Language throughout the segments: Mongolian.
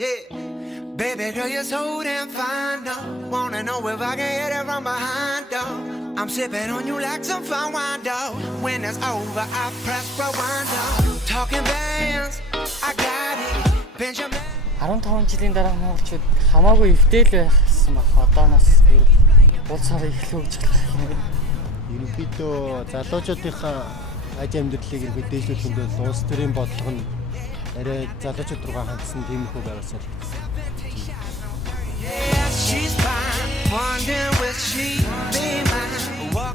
Yeah, baby girl, you're so damn fine, though. Wanna know if I can hit it from behind, though. I'm sipping on you like some fine wine, though. When it's over, I press rewind, though. Talking bands, I got it. Benjamin. 15 жилийн дараа монголчууд хамаагүй эвдээл байсан баг. Одооноос улсаар эхлэх гэж байна. Ерөнхийдөө залуучуудынхаа аж амьдралыг ирэх дээшлүүлэхэд бол улс төрийн бодлого нь арай залуучууд руугаа хандсан тиймэрхүү байгаасаа л.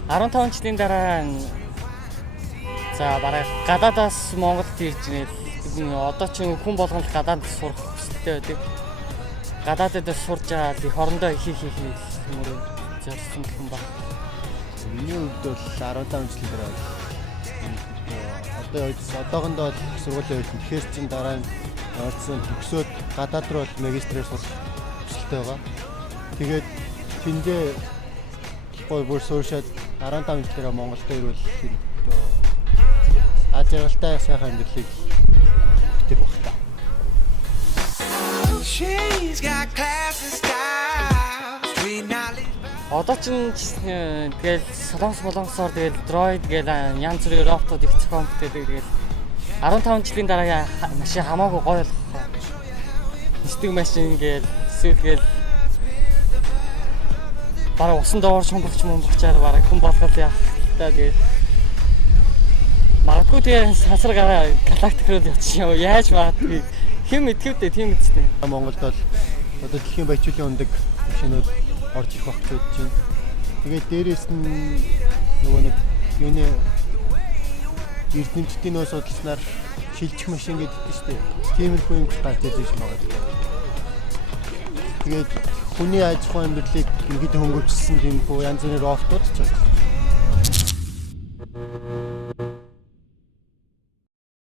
15 жилийн дараа за бараг гадаадаас Монголд ирж ирээд одоо ч хүн болгон л гадаад сурах хүсэлтэй байдаг. Гадаадд сурж байгаа их орондоо их мөрөөр зорьсон хүн баг. Миний хувьд бол 15 жилийн дараа одоогондоо сургуулийн үед тэгэхээр чин дараа нь орсон төгсөөд гадаад руу магистрээр сурах хүсэлтэй байгаа. Тэгээд тэндээ бүр суушаад 15 жилээр Монголд ирвэл аж аргалтай сайхан амьдралыг бүтэх байх та. Одоо ч тэгэл солонгосоор тэгэл дроид гээл янз бүрийн роботууд их зохион бүтээдэг. Тэгэл 15 жилийн дараа машин хамаагүй гоё болох. Нисдэг машин гээл эсвэл гээл бараг усан доор шумбагчаар бараг хүн болгол яах та тэгээд магадгүй тэгээ сансар гараа галактик руу явчих юм яаж магадгүй хэн мэдгэвдээ тийм үстэй. Монголд бол одоо дэлхийн баячуулын ундаг машинууд орж ирэх байх гэж бодож байна. Тэгээд дээрээс нь нөгөө нэг юуны эрдэмтдийн нөө судалснаар шилжих машин гэдэг шүү дээ. Тиймэрхүү юм гарч ирж магадгүй. Тэгээд хүний аж ахуйн амьдралыг ингээд хөнгөвчлсөн тиймэрхүү янз бүрийн роботууд ч байна.